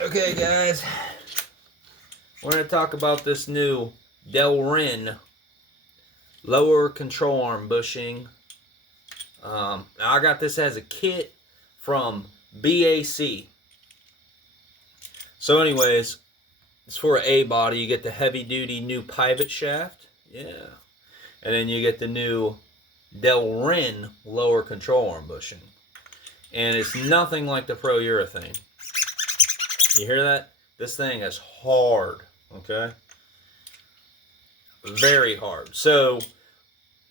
Okay, guys, we're going to talk about this new Delrin lower control arm bushing. Now I got this as a kit from BAC. So anyways, it's for an A body. You get the heavy duty new pivot shaft. Yeah. And then you get the new Delrin lower control arm bushing. And it's nothing like the polyurethane. You hear that? This thing is hard, okay? Very hard. So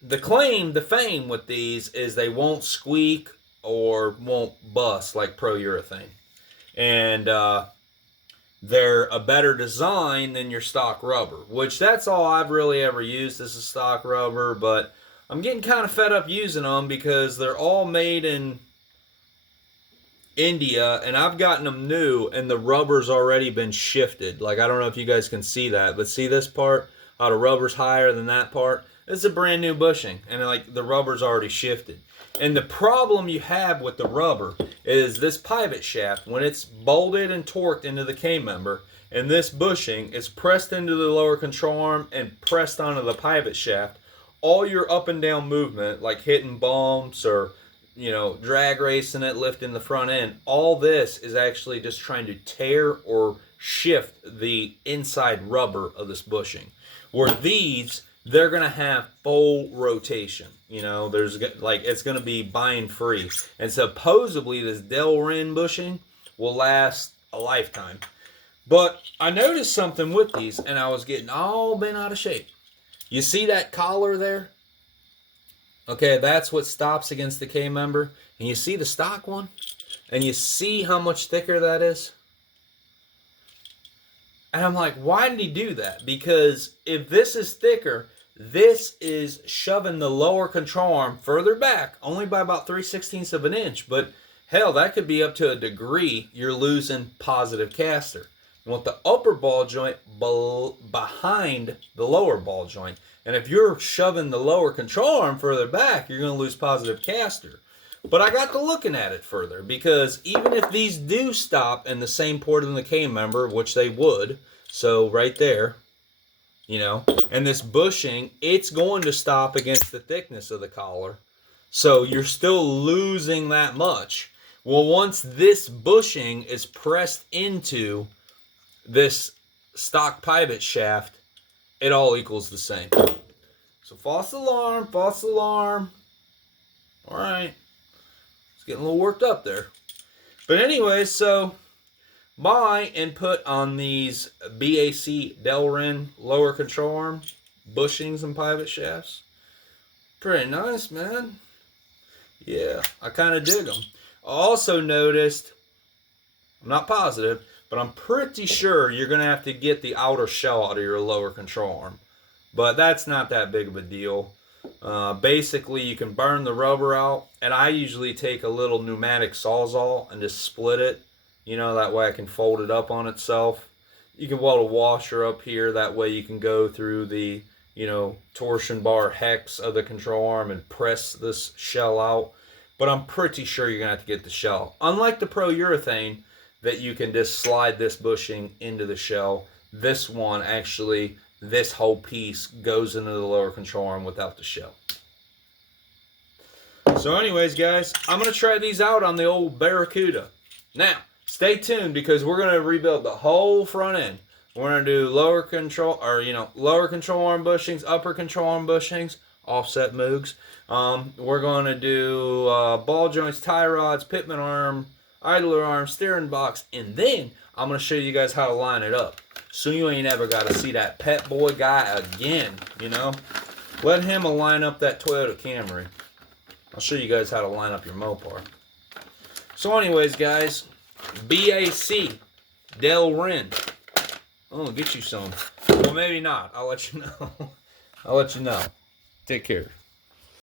the claim, the fame with these is they won't squeak or won't bust like polyurethane. And they're a better design than your stock rubber, which that's all I've really ever used is a stock rubber, but I'm getting kind of fed up using them because they're all made in India, and I've gotten them new, and the rubber's already been shifted. Like, I don't know if you guys can see that, but see this part? How the rubber's higher than that part? It's a brand new bushing, and like the rubber's already shifted. And the problem you have with the rubber is this pivot shaft, when it's bolted and torqued into the K-member, and this bushing is pressed into the lower control arm and pressed onto the pivot shaft, all your up and down movement, like hitting bumps or drag racing it, lifting the front end, all this is actually just trying to tear or shift the inside rubber of this bushing. Where these, they're going to have full rotation. There's like, it's going to be bind free. And supposedly this Delrin bushing will last a lifetime. But I noticed something with these, and I was getting all bent out of shape. You see that collar there? Okay, that's what stops against the K-member. And you see the stock one? And you see how much thicker that is? And I'm like, why did he do that? Because if this is thicker, this is shoving the lower control arm further back, only by about 3/16 of an inch. But hell, that could be up to a degree you're losing positive caster. You want the upper ball joint behind the lower ball joint. And if you're shoving the lower control arm further back, you're going to lose positive caster. But I got to looking at it further, because even if these do stop in the same port in the K-member, which they would, so right there, and this bushing, it's going to stop against the thickness of the collar. So you're still losing that much. Well, once this bushing is pressed into this stock pivot shaft, it all equals the same. So false alarm, false alarm. All right. It's getting a little worked up there. But anyway, so my input on these BAC Delrin lower control arm bushings and pivot shafts, pretty nice, man. Yeah, I kind of dig them. I also noticed, I'm not positive, but I'm pretty sure you're going to have to get the outer shell out of your lower control arm. But that's not that big of a deal. Basically, you can burn the rubber out, and I usually take a little pneumatic Sawzall and just split it. That way I can fold it up on itself. You can weld a washer up here. That way you can go through the, torsion bar hex of the control arm and press this shell out. But I'm pretty sure you're going to have to get the shell. Unlike the polyurethane, that you can just slide this bushing into the shell. This one, actually, this whole piece goes into the lower control arm without the shell. So anyways, guys, I'm going to try these out on the old Barracuda. Now, stay tuned, because we're going to rebuild the whole front end. We're going to do lower control arm bushings, upper control arm bushings, offset moogs. We're going to do ball joints, tie rods, pitman arm, idler arm, steering box, and then I'm going to show you guys how to line it up. So you ain't ever got to see that pet boy guy again, Let him line up that Toyota Camry. I'll show you guys how to line up your Mopar. So anyways, guys, BAC, Delrin. I'm going to get you some. Well, maybe not. I'll let you know. I'll let you know. Take care.